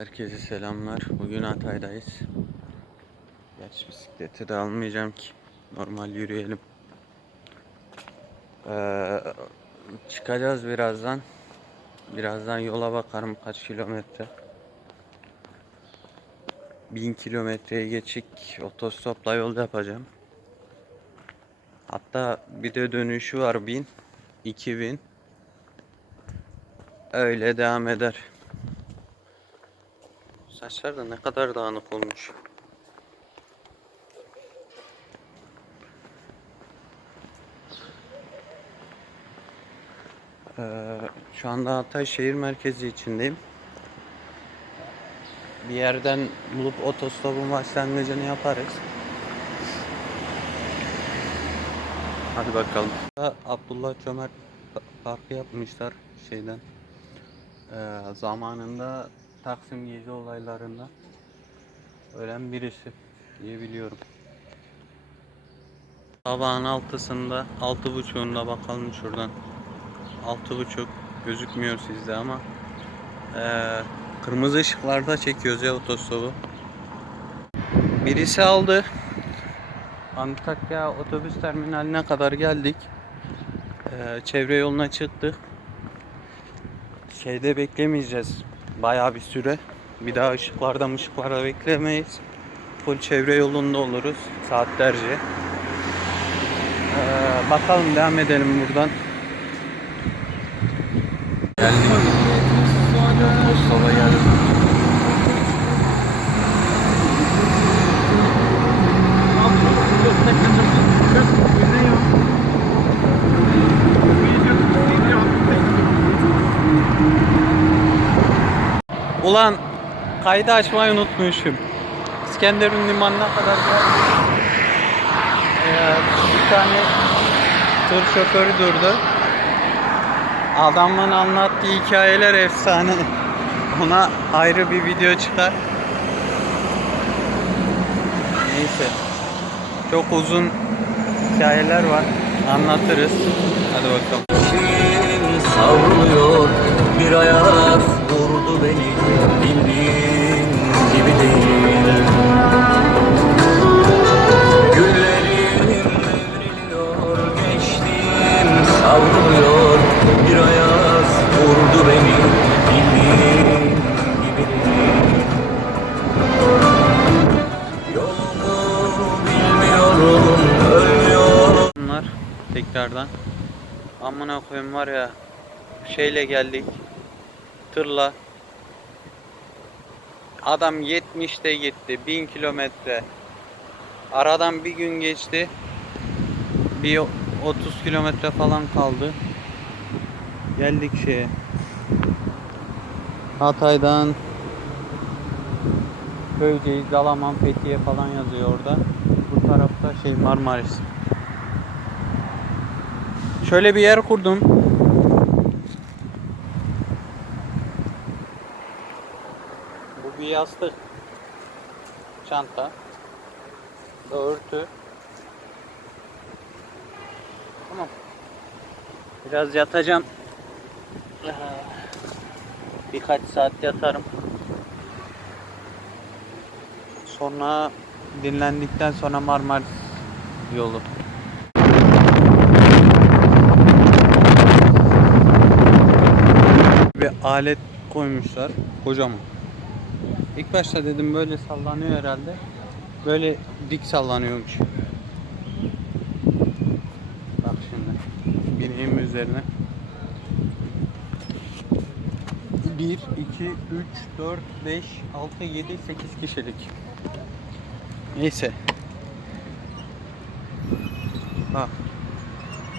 Herkese selamlar. Bugün Hatay'dayız. Gerçi bisikleti de almayacağım ki. Normal yürüyelim. Ee, çıkacağız birazdan. Birazdan yola bakarım kaç kilometre. 1000 kilometreye geçik otostopla yol yapacağım. Hatta bir de dönüşü var 1000, 2000. Öyle devam eder. Saçlar da ne kadar dağınık olmuş. Ee, şu anda Hatay şehir merkezi içindeyim. Bir yerden bulup otostopun başlangıcını yaparız. Hadi bakalım. Abdullah Çömert Parkı yapmışlar şeyden. Ee, zamanında Taksim gezi olaylarında ölen birisi diye biliyorum. Sabahın altısında, altı buçuğunda bakalım şuradan. Altı buçuk gözükmüyor sizde ama ee, kırmızı ışıklarda çekiyoruz ya otostopu. Birisi aldı. Antakya otobüs terminaline kadar geldik. Ee, çevre yoluna çıktık. Şeyde beklemeyeceğiz. Bayağı bir süre. Bir daha ışıklarda ışıklarda beklemeyiz. Full çevre yolunda oluruz saatlerce. Ee, bakalım devam edelim buradan. Geldik. Mustafa geldi. Ulan kaydı açmayı unutmuşum. İskenderun limanına kadar. Ee, bir tane tır şoförü durdu. Adamın anlattığı hikayeler efsane. Ona ayrı bir video çıkar. Neyse. Çok uzun hikayeler var. Anlatırız. Hadi bakalım. Savruluyor bir vurdu beni bildiğin gibi değil Güllerim evriliyor geçtiğim savruluyor bir ayak vurdu beni bildiğin gibi değil Yolumu bilmiyorum ölmüyorum Bunlar tekrardan. Amına koyayım var ya şeyle geldik. Tırla. Adam 70'te gitti. 1000 kilometre. Aradan bir gün geçti. Bir 30 kilometre falan kaldı. Geldik şeye. Hatay'dan Köyceğiz, Dalaman, Fethiye falan yazıyor orada. Bu tarafta şey Marmaris. Şöyle bir yer kurdum. Bu bir yastık. Çanta. Örtü. Tamam. Biraz yatacağım. Birkaç saat yatarım. Sonra dinlendikten sonra Marmaris yolu. bir alet koymuşlar kocaman. İlk başta dedim böyle sallanıyor herhalde. Böyle dik sallanıyormuş. Bak şimdi. Bineyim üzerine. 1, 2, 3, 4, 5, 6, 7, 8 kişilik. Neyse. Bak.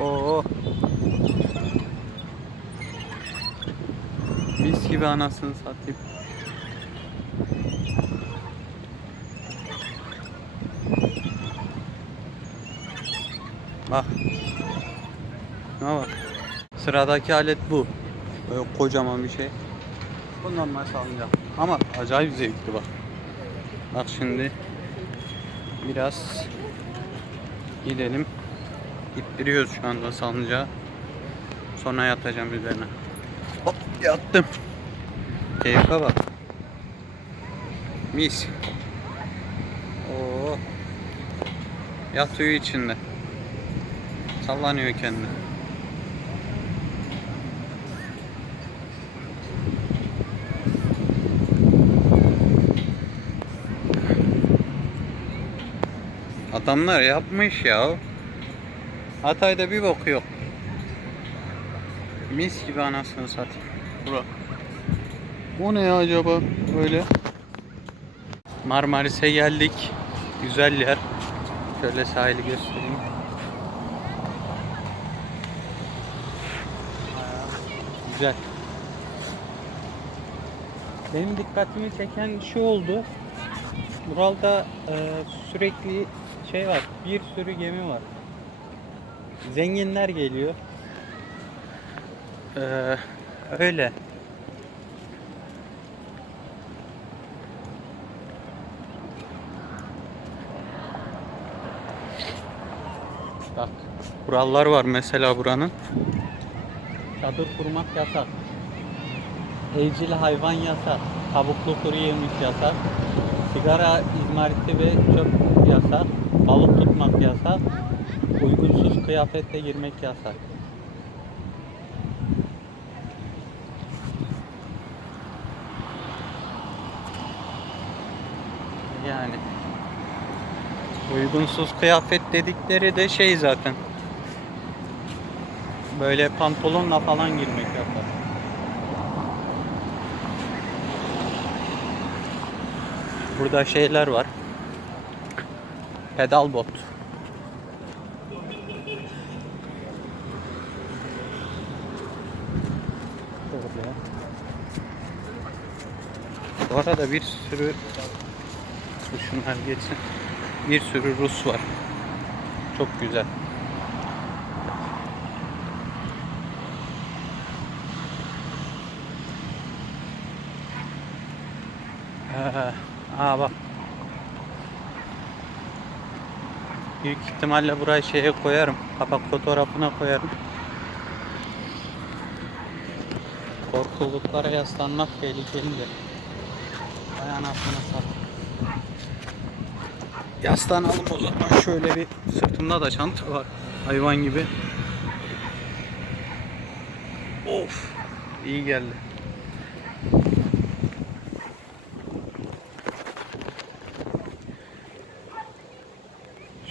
Oo. Mis gibi anasını satayım. Bak. Ne bak. Sıradaki alet bu. Böyle kocaman bir şey. Bu normal salıncak. Ama acayip zevkli bak. Bak şimdi biraz gidelim. İttiriyoruz şu anda salıncağı. Sonra yatacağım üzerine. Hop yattım. Keyfe bak. Mis. Oo. Yatıyor içinde. Sallanıyor kendi. Adamlar yapmış ya. Hatay'da bir bok yok. Mis gibi anasını satayım. Bura. O ne ya acaba böyle? Marmaris'e geldik. Güzel yer. Şöyle sahili göstereyim. Güzel. Benim dikkatimi çeken şu oldu. Burada e, sürekli şey var. Bir sürü gemi var. Zenginler geliyor. Ee, öyle. Bak kurallar var mesela buranın. Çadır kurmak yasak. Evcil hayvan yasak. Tavuklu kuru yemiş yasak. Sigara izmariti ve çöp yasak. Balık tutmak yasak. Uygunsuz kıyafetle girmek yasak. Yani uygunsuz kıyafet dedikleri de şey zaten. Böyle pantolonla falan girmek yasak. Burada şeyler var. Pedal bot. Bu arada bir sürü şunlar geçsin. Bir sürü Rus var. Çok güzel. Ee, aa bak. Büyük ihtimalle burayı şeye koyarım. Kapak fotoğrafına koyarım. Korkuluklara yaslanmak tehlikelidir. Vay anasını sat. Yaslanalım o zaman. Şöyle bir sırtımda da çanta var. Hayvan gibi. Of. iyi geldi.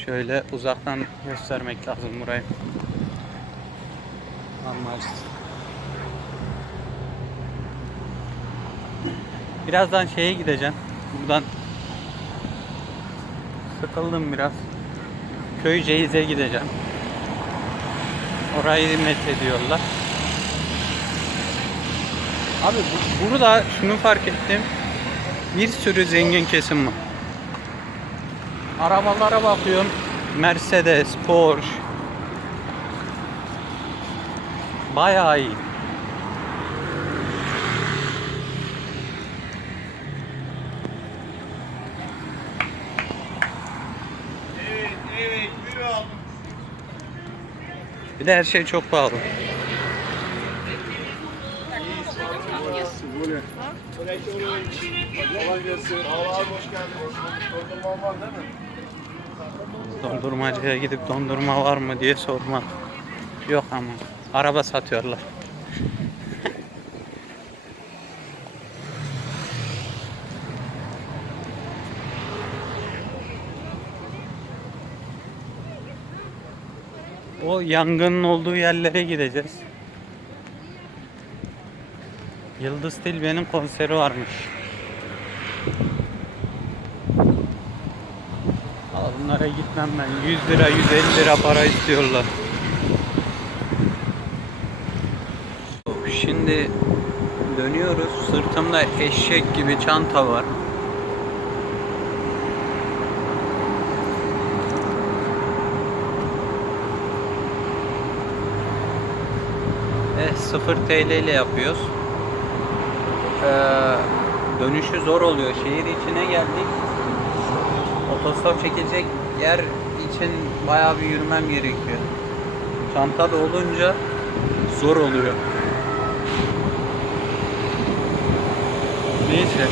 Şöyle uzaktan göstermek lazım burayı. Marmaris. Birazdan şeye gideceğim. Buradan sıkıldım biraz. Köyceğiz'e gideceğim. Orayı methediyorlar. Abi bu- burada şunu fark ettim. Bir sürü zengin kesim var. Arabalara bakıyorum. Mercedes, Porsche. Bayağı iyi. Evet, evet, yürü abi. Bir de her şey çok pahalı. Kolay gelsin. Sağ ol abi, hoş geldin. Dondurman var değil mi? Dondurmacıya gidip dondurma var mı diye sormak. Yok ama. Araba satıyorlar. O yangının olduğu yerlere gideceğiz. Yıldız Tilbe'nin konseri varmış. Bunlara gitmem ben. 100 lira, 150 lira para istiyorlar. Şimdi dönüyoruz. Sırtımda eşek gibi çanta var. Eh 0 TL ile yapıyoruz. Ee, dönüşü zor oluyor. Şehir içine geldik. Otostop çekecek yer için bayağı bir yürümem gerekiyor. Çanta da olunca zor oluyor. Neyse.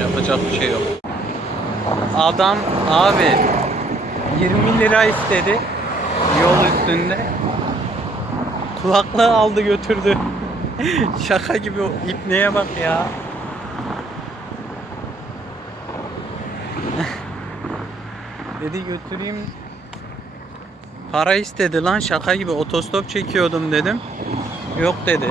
Yapacak bir şey yok. Adam abi 20 lira istedi yol üstünde. Kulaklığı aldı götürdü. Şaka gibi ipneye bak ya. Dedi götüreyim. Para istedi lan şaka gibi otostop çekiyordum dedim. Yok dedi.